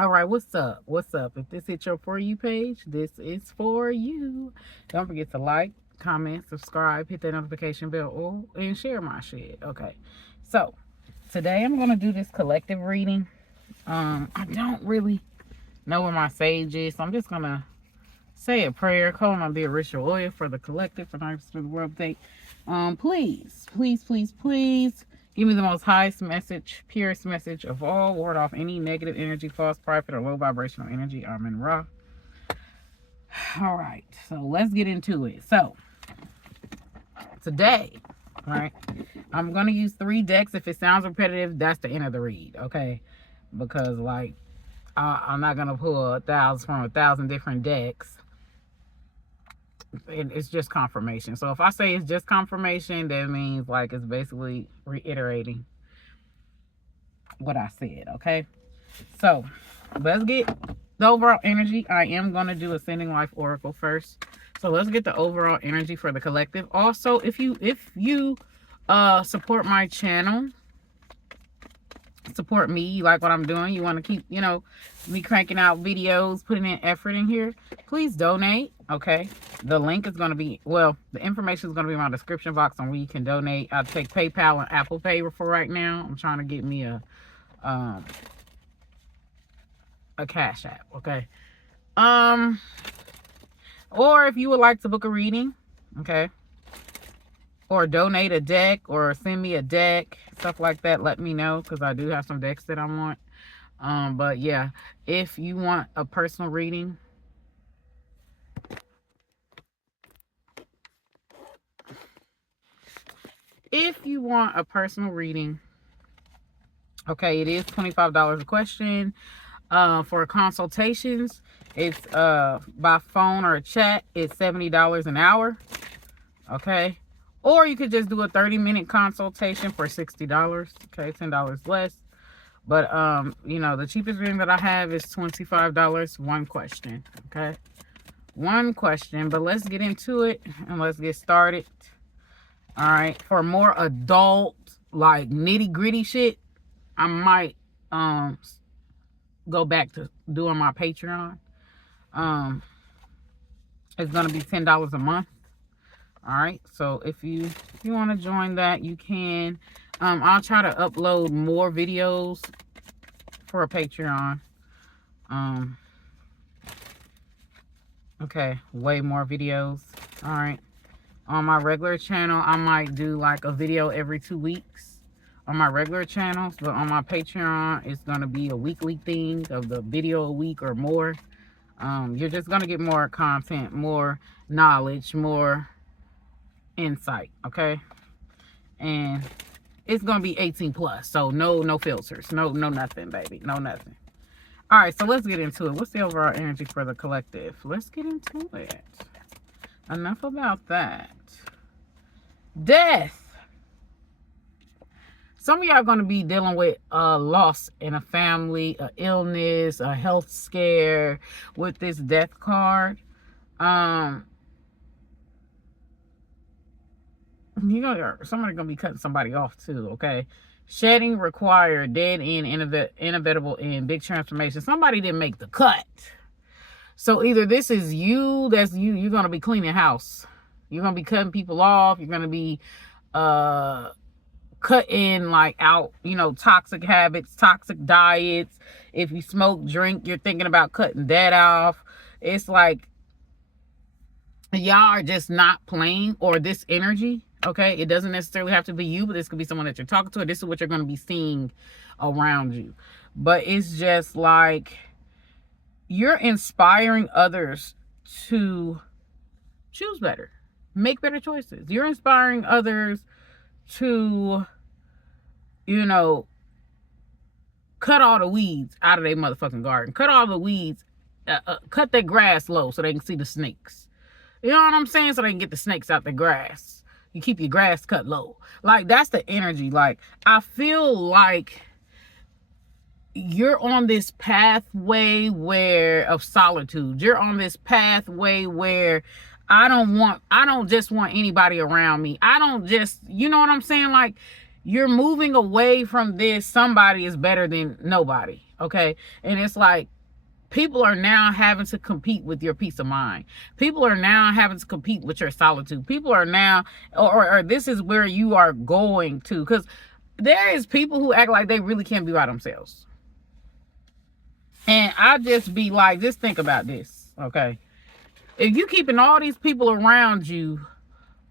All right, what's up? What's up? If this hit your For You page, this is for you. Don't forget to like, comment, subscribe, hit that notification bell, and share my shit. Okay. So, today I'm going to do this collective reading. I don't really know where my sage is, so I'm just going to say a prayer, calling on the ritual oil for the collective for Knives to the World Update. Please, please, please, please give me the most highest message, purest message of all. Ward off any negative energy, false prophet, or low vibrational energy. Amen Ra. All right, so let's get into it. So today, right, I'm gonna use 3 decks. If it sounds repetitive, that's the end of the read, okay? Because like I'm not gonna pull 1,000 from 1,000 different decks. It's just confirmation. So if I say it's just confirmation, that means like it's basically reiterating what I said. Okay, so let's get the overall energy. I am going to do Ascending Life Oracle first, so let's get the overall energy for the collective. Also, if you support my channel, support me, you like what I'm doing, you want to keep, me cranking out videos, putting in effort in here, please donate. Okay, the link is going to be, the information is going to be in my description box on where you can donate. I'll take PayPal and Apple Pay for right now. I'm trying to get me a Cash App. Okay, or if you would like to book a reading, okay, or donate a deck, or send me a deck, stuff like that, let me know, because I do have some decks that I want. But yeah, if you want a personal reading, okay, it is $25 a question. For consultations, it's by phone or chat, it's $70 an hour. Okay, or you could just do a 30-minute consultation for $60. Okay, $10 less. But the cheapest reading that I have is $25, one question. Okay, one question. But let's get into it and let's get started. All right, for more adult, like nitty-gritty shit, I might go back to doing my Patreon. It's gonna be $10 a month. All right, so if you want to join that, you can. I'll try to upload more videos for a Patreon. Okay, way more videos. All right, on my regular channel, I might do like a video every 2 weeks on my regular channels, but on my Patreon, it's gonna be a weekly thing of the video a week or more. You're just gonna get more content, more knowledge, more insight. Okay, and it's gonna be 18 plus, so no filters, no nothing, baby, no nothing. All right, so let's get into it. What's the overall energy for the collective? Let's get into it. Enough about that. Death. Some of y'all are going to be dealing with a loss in a family, a illness, a health scare with this death card. Somebody gonna be cutting somebody off too. Okay, shedding required, dead end, inevitable end, big transformation. Somebody didn't make the cut, so either this is you, that's you. You're gonna be cleaning house. You're gonna be cutting people off. You're gonna be cutting like out, toxic habits, toxic diets. If you smoke, drink, you're thinking about cutting that off. It's like y'all are just not playing, or this energy. Okay, it doesn't necessarily have to be you, but this could be someone that you're talking to, or this is what you're going to be seeing around you. But it's just like you're inspiring others to choose better, make better choices. You're inspiring others to, cut all the weeds out of their motherfucking garden. Cut all the weeds, cut their grass low so they can see the snakes. You know what I'm saying? So they can get the snakes out the grass. You keep your grass cut low. Like, that's the energy. Like, I feel like you're on this pathway of solitude. You're on this pathway where I don't just want anybody around me. I don't just, you know what I'm saying? Like, you're moving away from this. Somebody is better than nobody. Okay. And it's like, people are now having to compete with your peace of mind. People are now having to compete with your solitude. People are now, or this is where you are going to, because there is people who act like they really can't be by themselves. And I just be like, just think about this, okay? If you keeping all these people around you,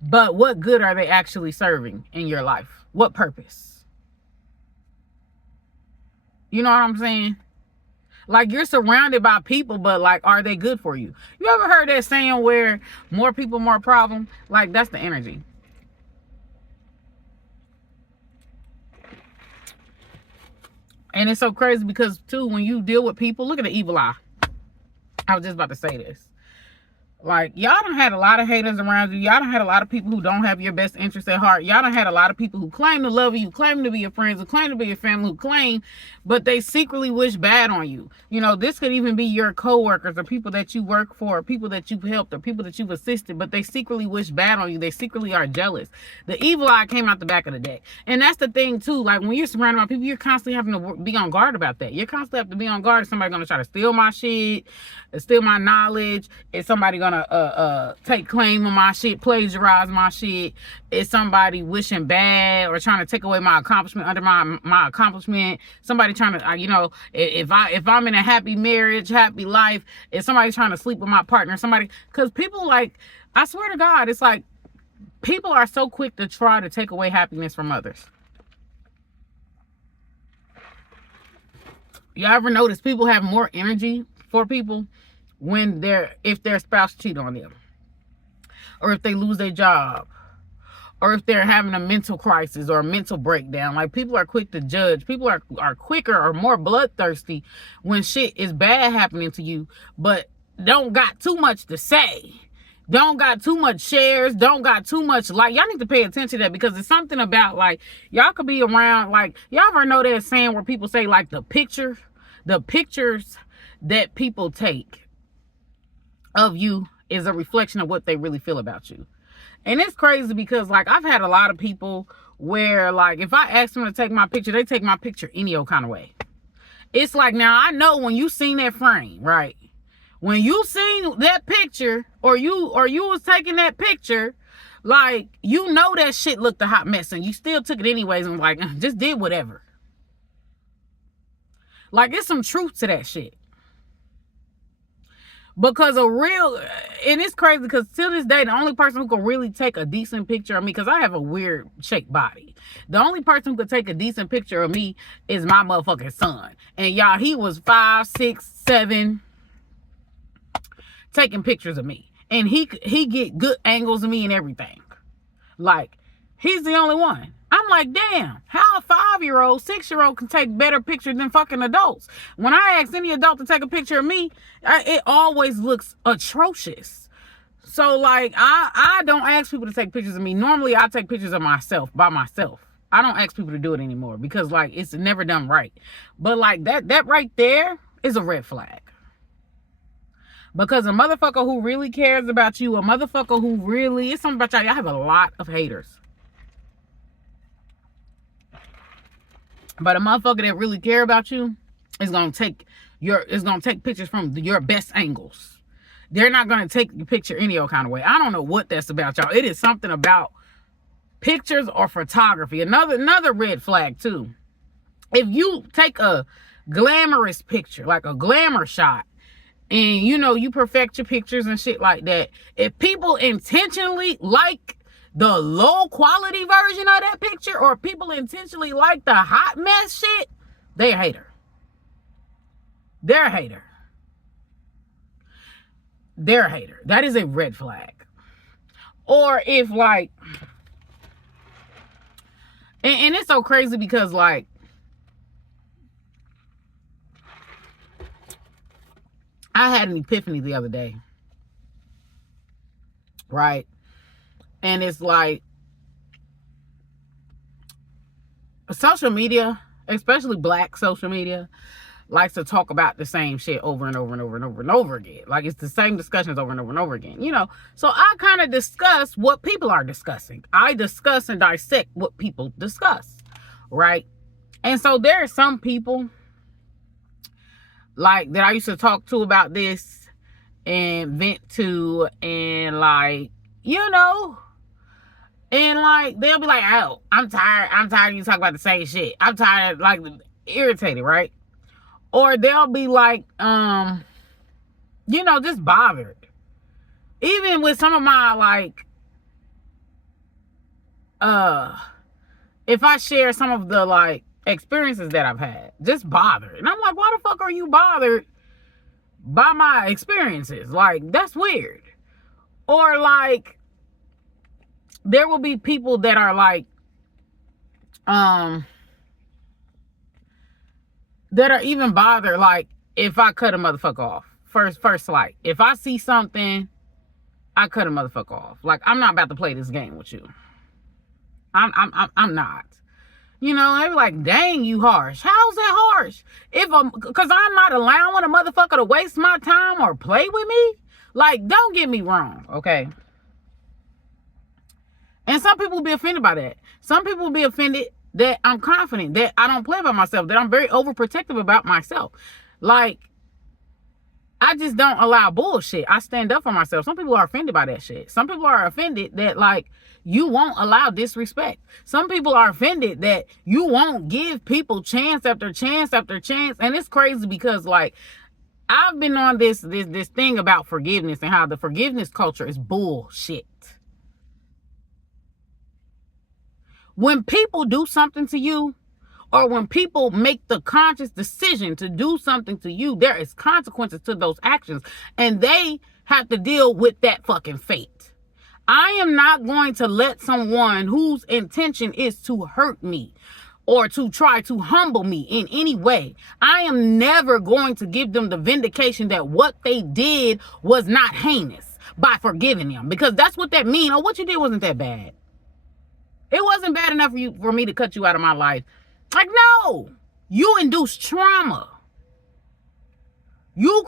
but what good are they actually serving in your life? What purpose? You know what I'm saying? Like, you're surrounded by people, but like, are they good for you? You ever heard that saying where more people, more problem? Like, that's the energy. And it's so crazy because too, when you deal with people, look at the evil eye. I was just about to say this. Like, y'all done had a lot of haters around you. Y'all done had a lot of people who don't have your best interest at heart. Y'all done had a lot of people who claim to love you, claim to be your friends, who claim to be your family, who claim, but they secretly wish bad on you. You know, this could even be your coworkers or people that you work for, or people that you've helped, or people that you've assisted, but they secretly wish bad on you. They secretly are jealous. The evil eye came out the back of the deck. And that's the thing too. Like, when you're surrounded by people, you're constantly having to be on guard about that. You're constantly have to be on guard. Is somebody gonna try to steal my shit, steal my knowledge? Is somebody gonna take claim on my shit, plagiarize my shit? Is somebody wishing bad or trying to take away my accomplishment under my accomplishment? Somebody trying to, you know, if I'm in a happy marriage, happy life, is somebody trying to sleep with my partner? Somebody, because people, like, I swear to God, it's like people are so quick to try to take away happiness from others. You ever notice people have more energy for people when if their spouse cheat on them, or if they lose their job, or if they're having a mental crisis or a mental breakdown? Like, people are quick to judge. People are quicker or more bloodthirsty when shit is bad happening to you, but don't got too much to say, don't got too much shares, don't got too much, like, y'all need to pay attention to that, because it's something about, like, y'all could be around, like, y'all ever know that saying where people say, like, the pictures that people take of you is a reflection of what they really feel about you. And it's crazy because, like, I've had a lot of people where, like, if I ask them to take my picture, they take my picture any old kind of way. It's like, now I know when you seen that frame, right? When you seen that picture, or you was taking that picture, like, you know that shit looked a hot mess, and you still took it anyways, and like, just did whatever. Like, it's some truth to that shit. Because and it's crazy because till this day, the only person who can really take a decent picture of me, because I have a weird shaped body, the only person who could take a decent picture of me is my motherfucking son. And y'all, he was 5, 6, 7 taking pictures of me. And he get good angles of me and everything. Like, he's the only one. I'm like, damn, how a 5-year-old, 6-year-old can take better pictures than fucking adults? When I ask any adult to take a picture of me, it always looks atrocious. So, like, I don't ask people to take pictures of me. Normally, I take pictures of myself by myself. I don't ask people to do it anymore because, like, it's never done right. But, like, that right there is a red flag. Because a motherfucker who really cares about you, a motherfucker who really, it's something about y'all. Y'all have a lot of haters. But a motherfucker that really care about you is gonna take pictures from your best angles. They're not gonna take your picture any old kind of way. I don't know what that's about, y'all. It is something about pictures or photography. Another red flag too. If you take a glamorous picture, like a glamour shot, and you know you perfect your pictures and shit like that, if people intentionally like the low quality version of that picture, or people intentionally like the hot mess shit, they're a hater. They're a hater. They're a hater. That is a red flag. Or if, like, and it's so crazy because, like, I had an epiphany the other day, right? And it's like, social media, especially black social media, likes to talk about the same shit over and over and over and over and over again. Like, it's the same discussions over and over and over again, you know? So I kind of discuss what people are discussing. I discuss and dissect what people discuss, right? And so there are some people like that I used to talk to about this and vent to, and like, you know, and like they'll be like, oh, I'm tired of you talking about the same shit. I'm tired, like irritated, right? Or they'll be like, you know, just bothered. Even with some of my like if I share some of the like experiences that I've had, just bothered. And I'm like, why the fuck are you bothered by my experiences? Like, that's weird. Or like, there will be people that are like, that are even bothered, like, if I cut a motherfucker off. First, like, if I see something, I cut a motherfucker off. Like, I'm not about to play this game with you. I'm not. You know, they be like, dang, you harsh. How's that harsh? Because I'm not allowing a motherfucker to waste my time or play with me? Like, don't get me wrong, okay? And some people will be offended by that. Some people will be offended that I'm confident, that I don't play by myself, that I'm very overprotective about myself. Like, I just don't allow bullshit. I stand up for myself. Some people are offended by that shit. Some people are offended that, like, you won't allow disrespect. Some people are offended that you won't give people chance after chance after chance. And it's crazy because, like, I've been on this thing about forgiveness and how the forgiveness culture is bullshit. When people do something to you, or when people make the conscious decision to do something to you, there is consequences to those actions, and they have to deal with that fucking fate. I am not going to let someone whose intention is to hurt me or to try to humble me in any way, I am never going to give them the vindication that what they did was not heinous by forgiving them, because that's what that means. Oh, what you did wasn't that bad. It wasn't bad enough for me to cut you out of my life. Like, no, you induced trauma. You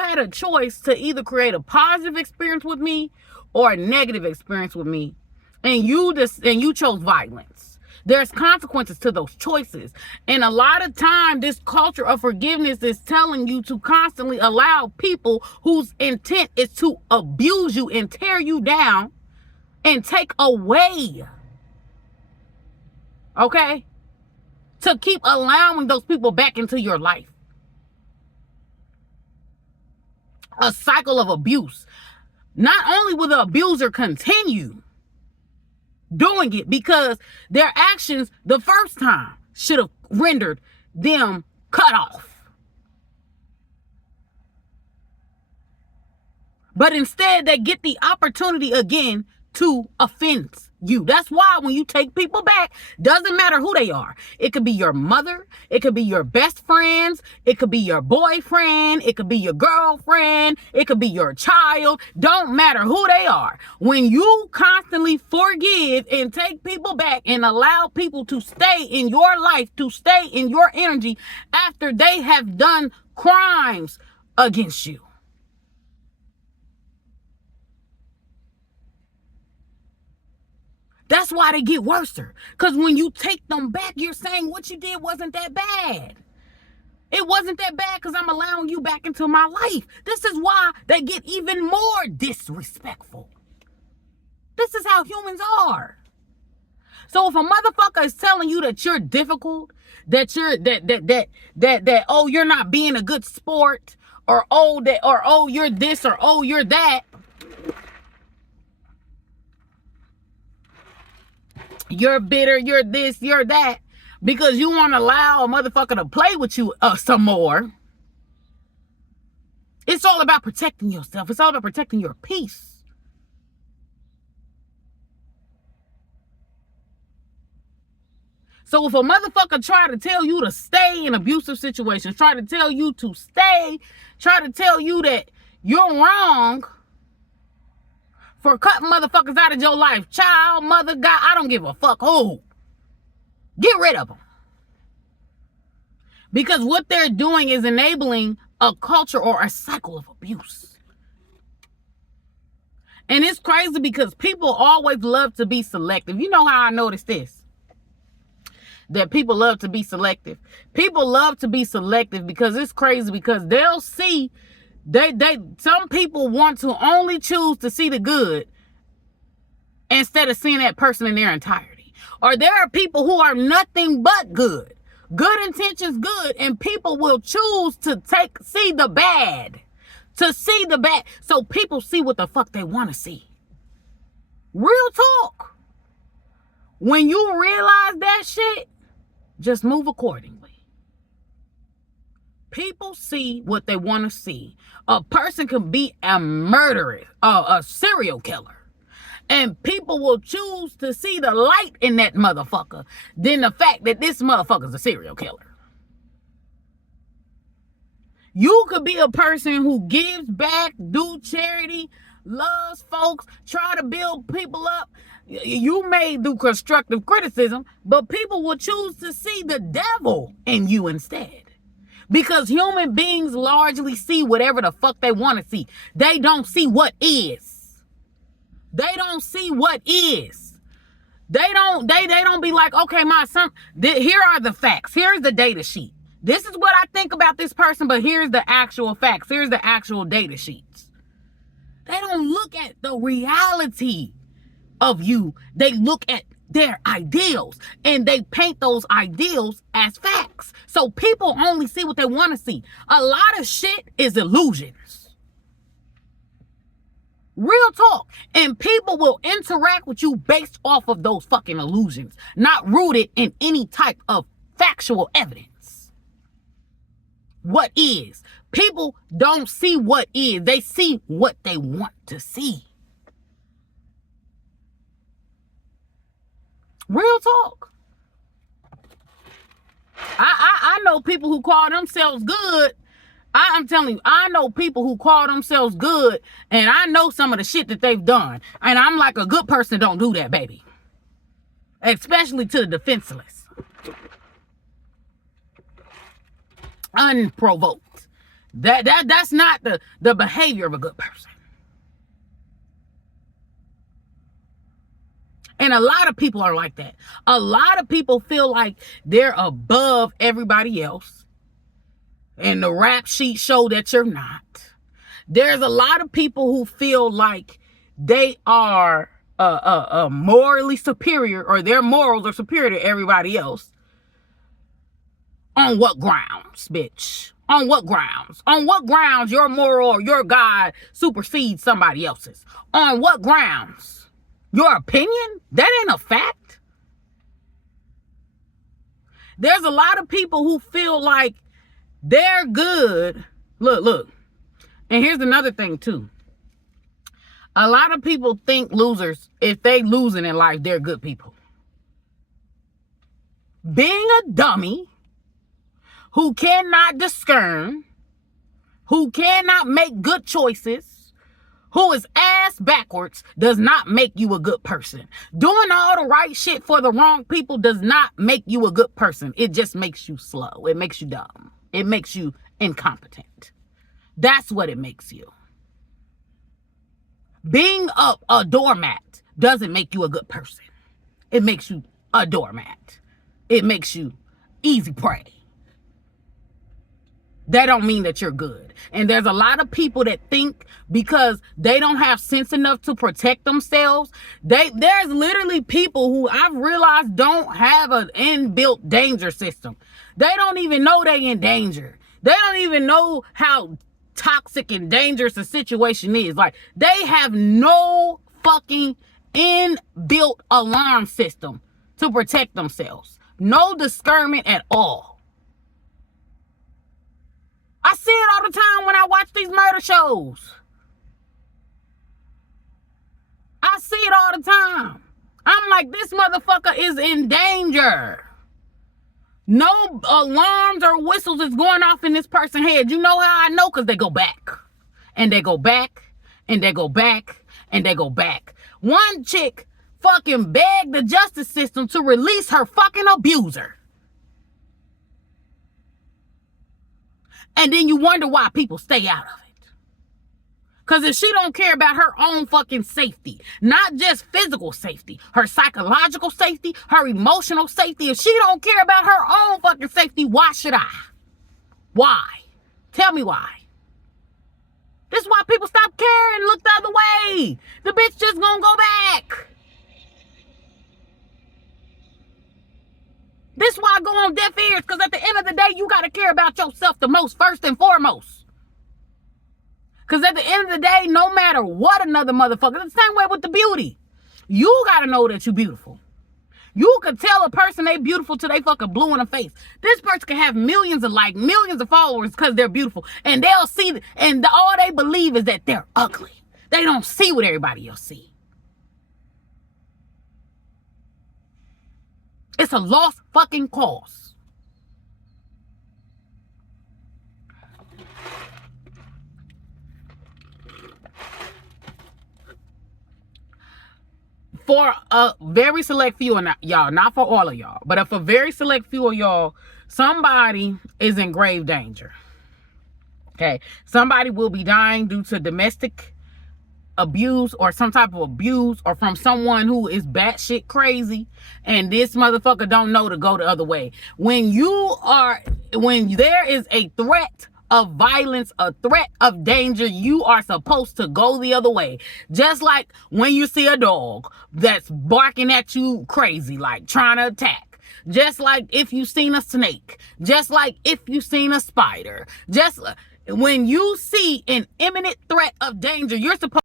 had a choice to either create a positive experience with me or a negative experience with me. And you chose violence. There's consequences to those choices. And a lot of time, this culture of forgiveness is telling you to constantly allow people whose intent is to abuse you and tear you down and take away. Okay? To keep allowing those people back into your life. A cycle of abuse. Not only will the abuser continue doing it because their actions the first time should have rendered them cut off. But instead, they get the opportunity again to offend you. That's why when you take people back, doesn't matter who they are. It could be your mother. It could be your best friends. It could be your boyfriend. It could be your girlfriend. It could be your child. Don't matter who they are. When you constantly forgive and take people back and allow people to stay in your life, to stay in your energy after they have done crimes against you. That's why they get worse. Because when you take them back, you're saying what you did wasn't that bad. It wasn't that bad because I'm allowing you back into my life. This is why they get even more disrespectful. This is how humans are. So if a motherfucker is telling you that you're difficult, that you're not being a good sport, or you're this, or oh you're that, you're bitter, you're this, you're that, because you want to allow a motherfucker to play with you some more. It's all about protecting yourself. It's all about protecting your peace. So if a motherfucker try to tell you to stay in abusive situations, try to tell you that you're wrong for cutting motherfuckers out of your life, child, mother, God, I don't give a fuck who. Get rid of them. Because what they're doing is enabling a culture or a cycle of abuse. And it's crazy because people always love to be selective. You know how I noticed this? that people love to be selective. People love to be selective because it's crazy, because they'll see, some people want to only choose to see the good instead of seeing that person in their entirety. Or there are people who are nothing but good. Good intentions, good, and people will choose to see the bad. To see the bad. So people see what the fuck they want to see. Real talk. When you realize that shit, just move accordingly. People see what they want to see. A person can be a murderer, a serial killer. And people will choose to see the light in that motherfucker than the fact that this motherfucker's a serial killer. You could be a person who gives back, do charity, loves folks, try to build people up. You may do constructive criticism, but people will choose to see the devil in you instead. Because human beings largely see whatever the fuck they want to see. They don't see what is. They don't see what is. They don't be like, okay, my son, here are the facts. Here's the data sheet. This is what I think about this person, but here's the actual facts. Here's the actual data sheets. They don't look at the reality of you. They look at their ideals, and they paint those ideals as facts. So people only see what they want to see. A lot of shit is illusions. Real talk. And people will interact with you based off of those fucking illusions, not rooted in any type of factual evidence. What is? People don't see what is. They see what they want to see. Real talk. I know people who call themselves good. I'm telling you, I know people who call themselves good, and I know some of the shit that they've done. And I'm like, a good person don't do that, baby. Especially to the defenseless. Unprovoked. That's not the behavior of a good person. And a lot of people are like that. A lot of people feel like they're above everybody else. And the rap sheet show that you're not. There's a lot of people who feel like they are morally superior, or their morals are superior to everybody else. On what grounds, bitch? On what grounds? On what grounds your moral or your God supersedes somebody else's? On what grounds? Your opinion? That ain't a fact. There's a lot of people who feel like they're good. Look. And here's another thing too. A lot of people think losers, if they losing in life, they're good people. Being a dummy who cannot discern, who cannot make good choices, who is ass backwards, does not make you a good person. Doing all the right shit for the wrong people does not make you a good person. It just makes you slow. It makes you dumb. It makes you incompetent. That's what it makes you. Being a doormat doesn't make you a good person. It makes you a doormat. It makes you easy prey. That don't mean that you're good. And there's a lot of people that think because they don't have sense enough to protect themselves. There's literally people who I've realized don't have an inbuilt danger system. They don't even know they in danger. They don't even know how toxic and dangerous the situation is. Like, they have no fucking inbuilt alarm system to protect themselves. No discernment at all. I see it all the time when I watch these murder shows. I see it all the time. I'm like, this motherfucker is in danger. No alarms or whistles is going off in this person's head. You know how I know? Because they go back. And they go back. And they go back. And they go back. One chick fucking begged the justice system to release her fucking abuser. And then you wonder why people stay out of it. Because if she don't care about her own fucking safety, not just physical safety, her psychological safety, her emotional safety, if she don't care about her own fucking safety, why should I? Why? Tell me why. This is why people stop caring and look the other way. The bitch just gonna go back. This is why I go on deaf ears, because at the end of the day, you got to care about yourself the most, first and foremost. Because at the end of the day, no matter what another motherfucker, it's the same way with the beauty. You got to know that you're beautiful. You could tell a person they beautiful till they fucking blue in the face. This person can have millions of likes, millions of followers because they're beautiful. And they'll see, and all they believe is that they're ugly. They don't see what everybody else see. It's a lost fucking cause. For a very select few of y'all, not for all of y'all, but if a very select few of y'all, somebody is in grave danger. Okay. Somebody will be dying due to domestic abuse or some type of abuse or from someone who is batshit crazy, and this motherfucker don't know to go the other way. When there is a threat of violence, a threat of danger, you are supposed to go the other way. Just like when you see a dog that's barking at you crazy, like trying to attack. Just like if you seen a snake. Just like if you seen a spider. Just when you see an imminent threat of danger, you're supposed